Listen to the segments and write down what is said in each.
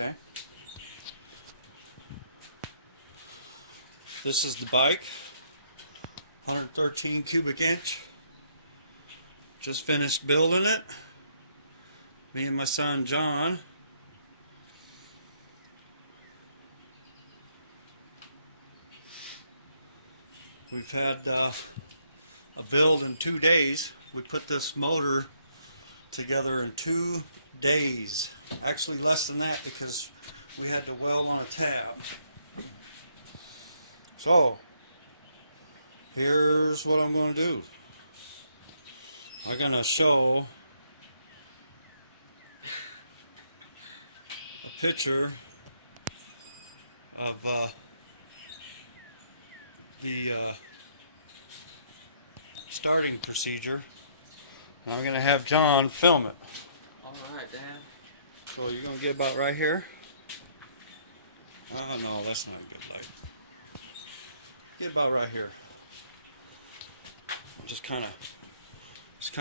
Okay. This is the bike, 113 cubic inch. Just finished building it. Me and my son John. We've had a build in 2 days. We put this motor together in 2 days. Actually less than that because we had to weld on a tab. So, here's what I'm going to do. I'm going to show a picture of the starting procedure. And I'm going to have John film it. Alright, Dan. So you're going to get about right here. Oh no, that's not a good light. Get about right here. Just kind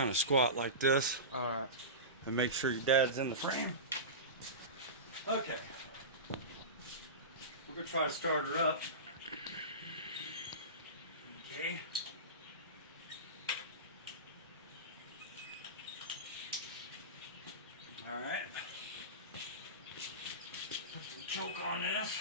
of squat like this. Alright. And make sure your dad's in the frame. Okay. We're going to try to start her up. Okay. Alright. Choke on this.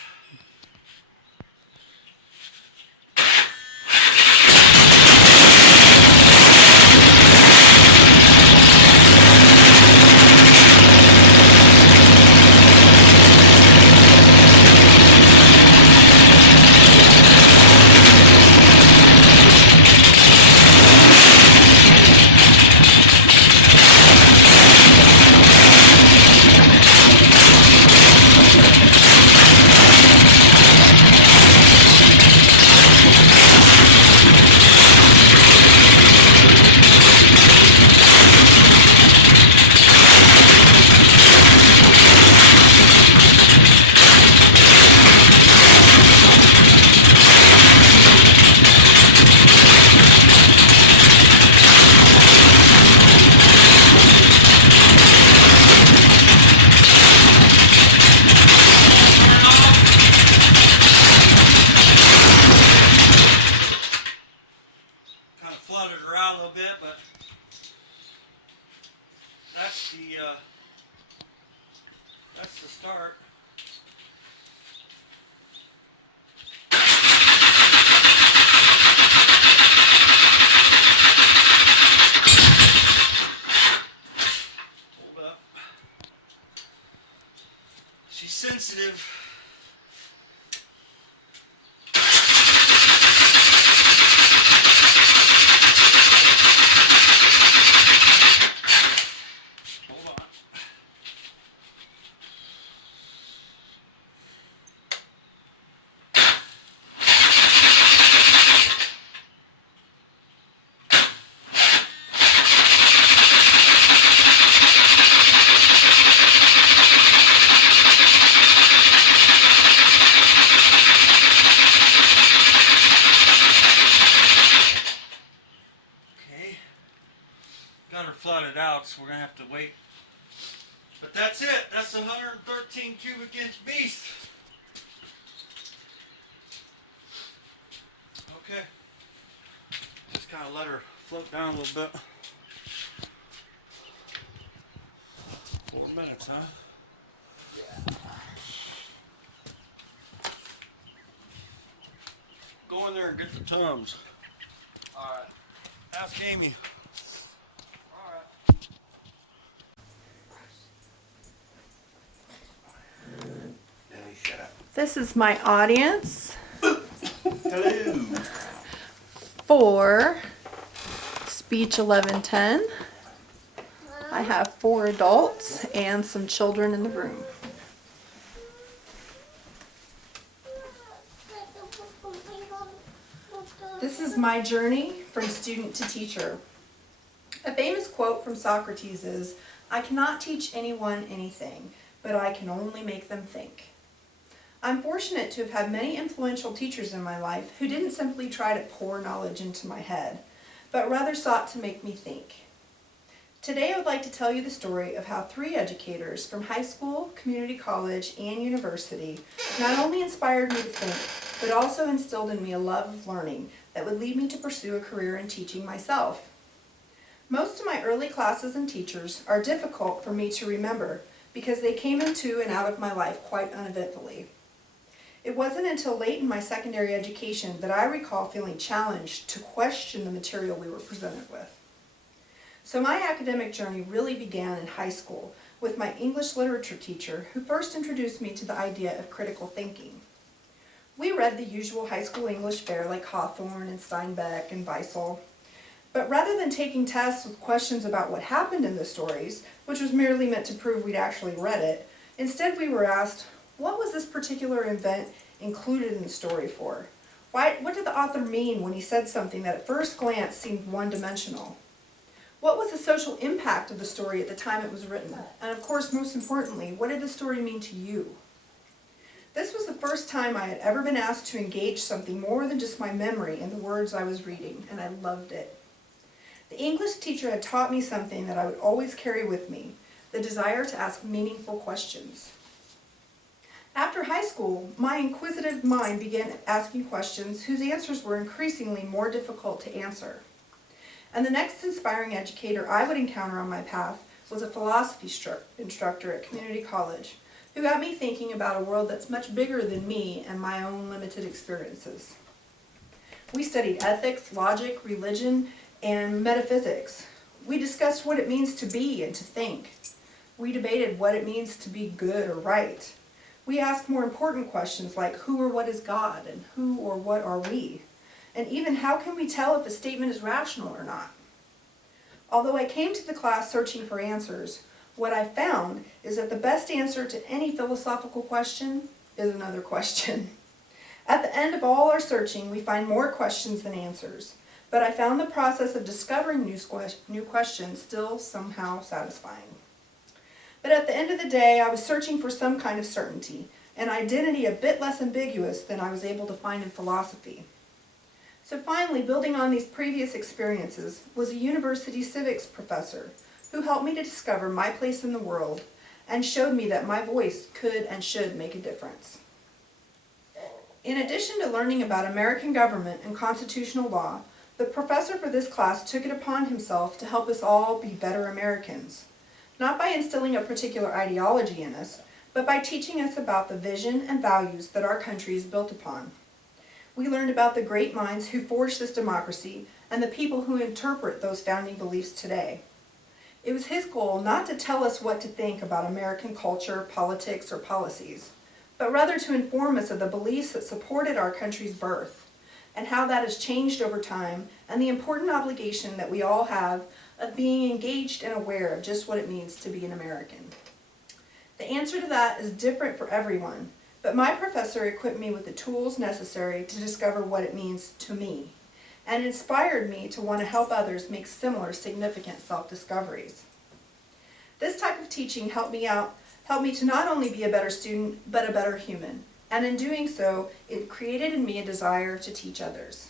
Flooded her out a little bit, but that's the start. Hold up. She's sensitive. Got her flooded out, so we're going to have to wait. But that's it. That's a 113 cubic inch beast. Okay. Just kind of let her float down a little bit. 4 minutes, huh? Yeah. Go in there and get the Tums. Alright. Ask Amy. This is my audience Hello. for Speech 1110. I have 4 adults and some children in the room. This is my journey from student to teacher. A famous quote from Socrates is, "I cannot teach anyone anything, but I can only make them think." I'm fortunate to have had many influential teachers in my life who didn't simply try to pour knowledge into my head, but rather sought to make me think. Today I would like to tell you the story of how 3 educators from high school, community college, and university not only inspired me to think, but also instilled in me a love of learning that would lead me to pursue a career in teaching myself. Most of my early classes and teachers are difficult for me to remember because they came into and out of my life quite uneventfully. It wasn't until late in my secondary education that I recall feeling challenged to question the material we were presented with. So my academic journey really began in high school with my English literature teacher who first introduced me to the idea of critical thinking. We read the usual high school English fare like Hawthorne and Steinbeck and Weissel, but rather than taking tests with questions about what happened in the stories, which was merely meant to prove we'd actually read it, instead we were asked, what was this particular event included in the story for? What did the author mean when he said something that at first glance seemed one-dimensional? What was the social impact of the story at the time it was written? And of course, most importantly, what did the story mean to you? This was the first time I had ever been asked to engage something more than just my memory in the words I was reading, and I loved it. The English teacher had taught me something that I would always carry with me, the desire to ask meaningful questions. After high school, my inquisitive mind began asking questions whose answers were increasingly more difficult to answer. And the next inspiring educator I would encounter on my path was a philosophy instructor at community college who got me thinking about a world that's much bigger than me and my own limited experiences. We studied ethics, logic, religion, and metaphysics. We discussed what it means to be and to think. We debated what it means to be good or right. We asked more important questions like who or what is God and who or what are we? And even how can we tell if a statement is rational or not? Although I came to the class searching for answers, what I found is that the best answer to any philosophical question is another question. At the end of all our searching, we find more questions than answers, but I found the process of discovering new questions still somehow satisfying. But at the end of the day, I was searching for some kind of certainty, an identity a bit less ambiguous than I was able to find in philosophy. So finally, building on these previous experiences, was a university civics professor who helped me to discover my place in the world and showed me that my voice could and should make a difference. In addition to learning about American government and constitutional law, the professor for this class took it upon himself to help us all be better Americans, not by instilling a particular ideology in us, but by teaching us about the vision and values that our country is built upon. We learned about the great minds who forged this democracy and the people who interpret those founding beliefs today. It was his goal not to tell us what to think about American culture, politics, or policies, but rather to inform us of the beliefs that supported our country's birth and how that has changed over time and the important obligation that we all have of being engaged and aware of just what it means to be an American. The answer to that is different for everyone, but my professor equipped me with the tools necessary to discover what it means to me, and inspired me to want to help others make similar significant self-discoveries. This type of teaching helped me to not only be a better student, but a better human, and in doing so, it created in me a desire to teach others.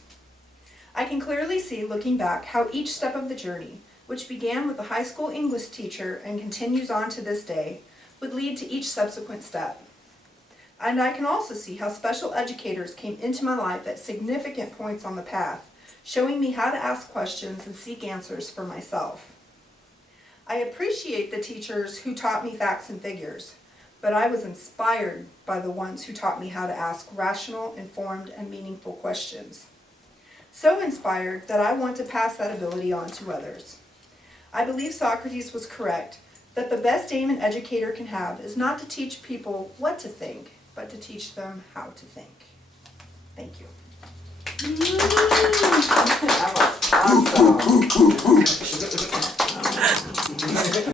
I can clearly see, looking back, how each step of the journey, which began with a high school English teacher and continues on to this day, would lead to each subsequent step. And I can also see how special educators came into my life at significant points on the path, showing me how to ask questions and seek answers for myself. I appreciate the teachers who taught me facts and figures, but I was inspired by the ones who taught me how to ask rational, informed, and meaningful questions. So inspired that I want to pass that ability on to others. I believe Socrates was correct that the best aim an educator can have is not to teach people what to think, but to teach them how to think. Thank you. That was awesome.